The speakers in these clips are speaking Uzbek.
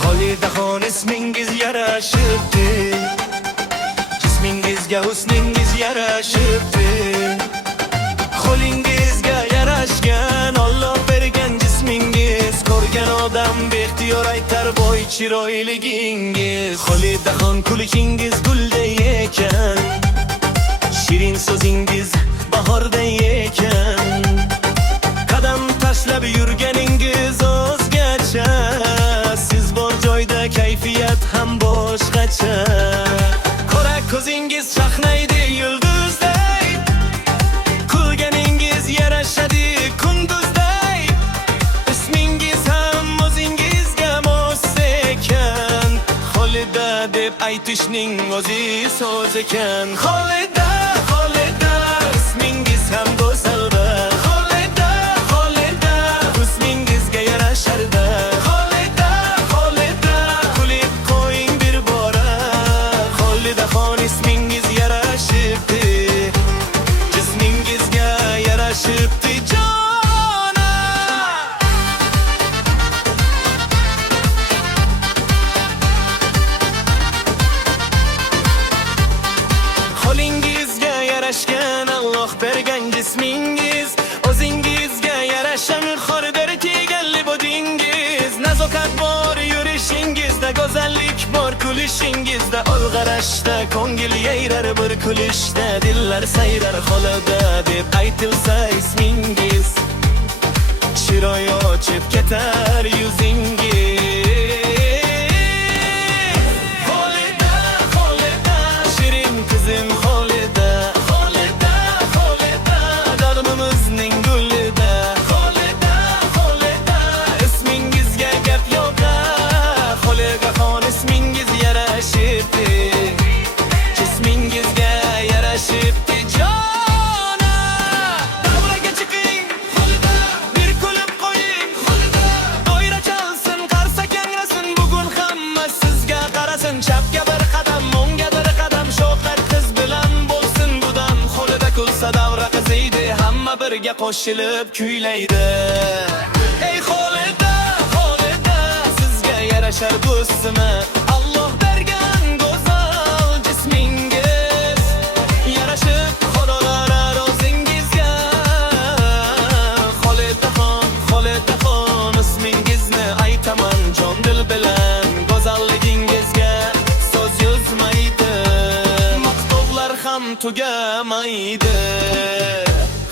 Xolidaxon ismingiz yarashibdi, jismingizga husningiz yarashibdi. Qo'lingizga yarashgan Alloh bergan jismingiz, ko'rgan odam beixtiyor aytar boy chiroyligingiz. Xolidaxon kulishingiz gulday ekan, shirin so'zingiz bahorday ekan. Qadam tashlab yurganingiz o'zgacha, siz bor joyda kayfiyat ham boshqacha. Qora ko'zingiz chaqnaydi yulduzday, qilganingiz yarashadi kunduzday. Ismingiz ham o'zingizga mos ekan, Xolida deb aytishning o'zi so'z ekan. Xolida, Xolida, ismingiz ham go'zalda. Xolida, Xolida, husningizga yarasharda. Xolida, Xolida, kulib qo'ying bir bora. Xolidaxon ismingiz yarashibdi, jismingizga yarashibdi jona. Qo'lingizga yarashgan Alloh bergan jismingiz, o'zingizga yarashan xordir tegalli bodingiz. Nazokat bor yurishingizda, go'zallik bor kulishingizda, olg'arashda ko'ngil yayrar bir kulishda, dillar sayrar. Xolida deb aytilsa ismingiz, chiroy ochib ketar yuzingiz. Xolida, Xolida, shirin qizim Xolida. Xolida, Xolida, dardimizning gulida. Xolida, Xolida, ismingizga gap yo'q. Xolidaxon ismingiz yarashibdi, jismingizga yarashibdi jona. Davraga chiqing Xolida, bir kulib qo'ying Xolida. Doira chalsin, qarsak yangrasin, bugun hamma sizga qarasin. Chapga bir qadam, o'ngga bir qadam, sho'xar qiz bilan bo'lsin bu dam. Xolida kulsa davra qiziydi, hamma birga qo'shilib kuylaydi. Ey Xolida, Xolida, sizga yarashar do'stimi Alloh bergan go'zal jismingiz. Yarashib xudolar o'zingizga. Xolidaxon, Xolidaxon, ismingizni aytaman jon dil bilan. Go'zalligingizga so'z yozmaydi, maqtovlar ham tugamaydi.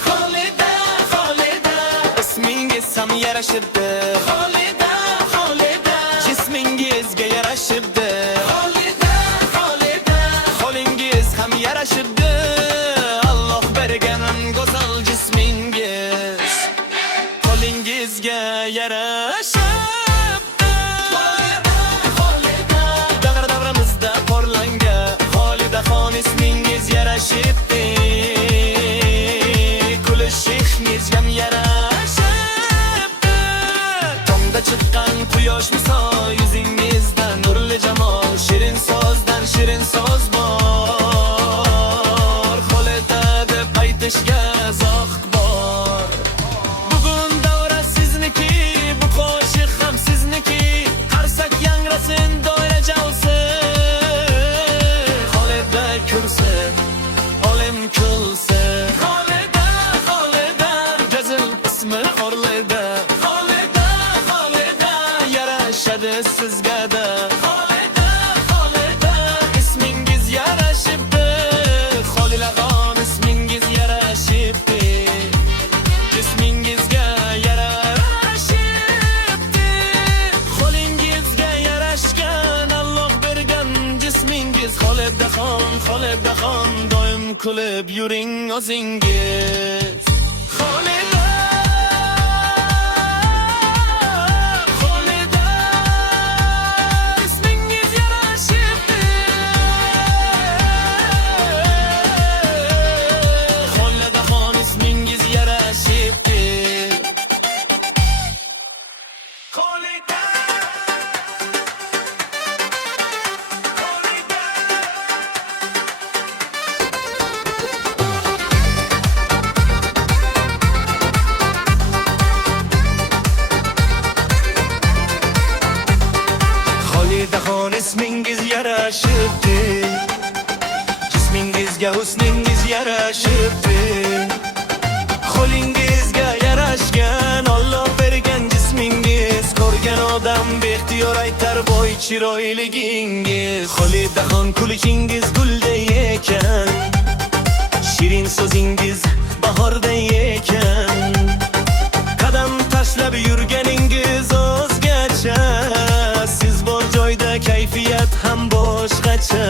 Xolida, Xolida, ismingiz ham yarashibdi. Xolida, Xolida, jismingizga yarashibdi. Xolida, Xolida, qo'lingiz ham yarashibdi. Alloh bergan go'zal jismingiz, qo'lingizga yarashibdi. Xolida, davramizda porlanga. Xolidaxon ismingiz yarashibdi, kulishingiz ham yarashibdi. Tongda chiqqan quyosh misol, yuzingizda nurli jamol. Shirin so'zdan shirin so'z bor, Xolida deb aytishga zavq bor. Bugun davra sizniki, bu qo'shiq ham sizniki. Qarsak yangrasin, doira chalsin. Xolida kulsin, olim kulsin. Xolida, Xolida, jazil ismi Xolida. Xolida, Xolida, yarashadi sizga-da. Xolida, Xolida, ismingiz yarashibdi. Xolidaxon ismingiz yarashibdi, jismingizga yarashibdi. Qo'lingizga yarashgan Alloh bergan jismingiz. Xolidaxon, Xolidaxon, doim kulib yuring o'zingiz. Xolida, Xolida, ismingiz yarashibdi. Xolidaxon ismingiz yarashibdi. chiroyligingiz. Xolidaxon kulishingiz gulday ekan, shirin so'zingiz bahorday ekan. Qadam tashlab yurganingiz o'zgacha, siz bor joyda kayfiyat ham boshqacha.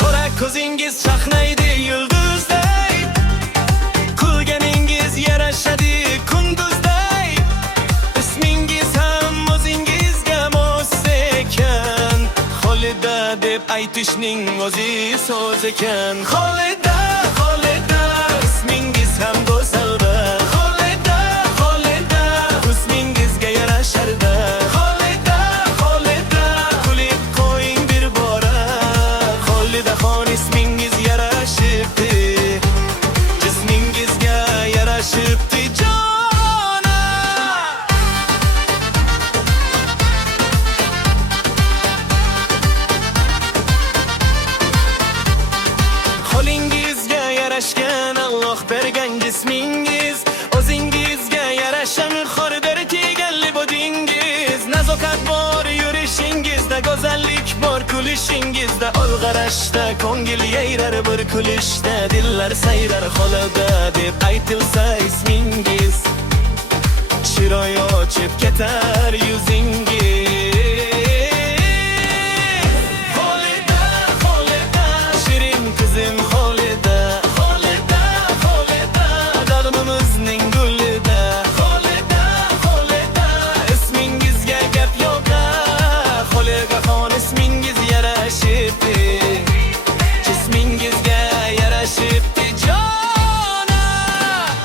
Qora ko'zingiz chaqnaydi yulduzday, qilganingiz yarashadi kunduzday. Ismingiz ham o'zingizga mos ekan, Xolida deb aytishning o'zi so'z ekan. Xolida, Xolida, ismingiz ham go'zalda. Xolida, Xolida, ismingizga yarasharda. Xolida, Xolida, kulib qo'ying bir bora. Xolidaxon ismingiz yarashibdi, jismingizga yarashibdi jona. Qo'lingizga yarashgan Alloh bergan jismingiz, o'zingizga yarashan xordir teganli bodingiz. Nazokat bor yurishingizda, go'zallik bor kulishingizda, olg'arashda ko'ngil yayrar, bir kulishda dillar sayrar. Xolida deb aytilsa ismingiz, chiroy ochib ketar yuzingiz. Xolida, Xolida, shirin qizim Xolida. Xolida, Xolida, dardimizning gulida. Xolida, Xolida, ismingizga gap yo'q. Xolidaxon ismingiz yarashibdi, jismingizga yarashibdi jona.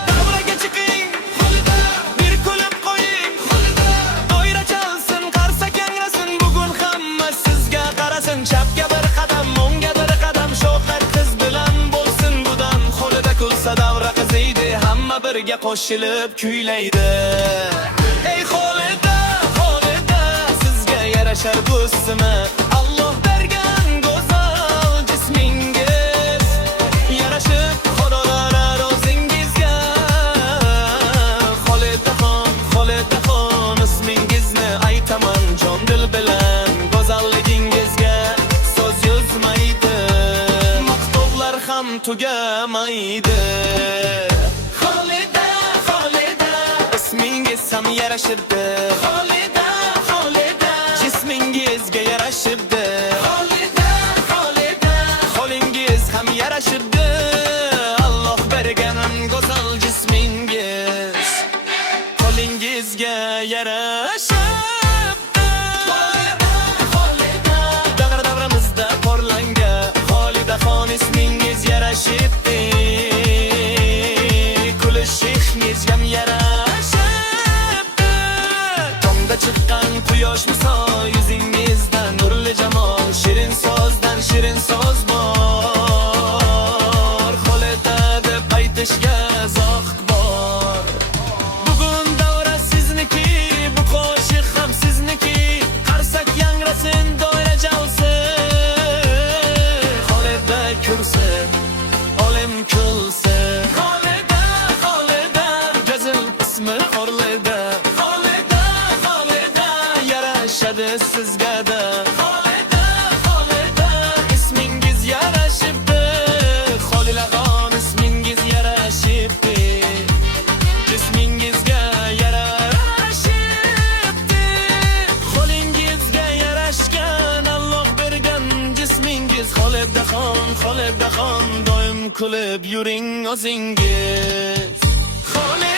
Davraga chiqing Xolida, bir kulib qo'ying Xolida. Doira chalsin, qarsak yangrasin, bugun hamma sizga qarasin. Chapga bir qadam, o'ngga bir qadam, shohlar qiz bilan bo'lsin budam. Xolida kulsa davra qiziydi, hamma birga qo'shilib kuylaydi. Ey Xolida, Xolida, sizga yarashar bu ismat, Alloh bergan go'zal jismingiz. Yarashib xudolar o'zingizga. Xolidaxon, Xolidaxon, ismingizni aytaman jon dil bilan. Go'zalligingizga so'z yozmaydi, maqtovlar ham tugamaydi. Xolida, Xolida, ismingiz ham yarashibdi. Xolida, Xolida, jismingizga yarashibdi. Xolida, Xolida, qo'lingiz ham yarashibdi. Alloh bergan go'zal jismingiz, qo'lingizga yarashibdi. Xolida, Xolida, davramizda porlanga. Xolidaxon ismingiz yarashibdi, kulishingiz ham yarashibdi. Tongda chiqqan quyosh misol, yuzingizda nurli jamol. Shirin so'zdan shirin so'z bor, Xolida deb aytishga zavq bor. Bugun davra sizniki, bu qo'shiq ham sizniki. Qarsak yangrasin, doira chalsin. Xolida kulsin, olim kulsin. Xolida, Xolida, go'zal ismi Xolida. Xolida, Xolida, yarashadi sizga-da. Xolida, Xolida, ismingiz yarashibdi. Xolidaxon ismingiz yarashibdi, jismingizga yarashibdi. Qo'lingizga yarashgan Alloh bergan jismingiz. Xolidaxon, Xolidaxon, doim kulib yuring o'zingiz. Xolida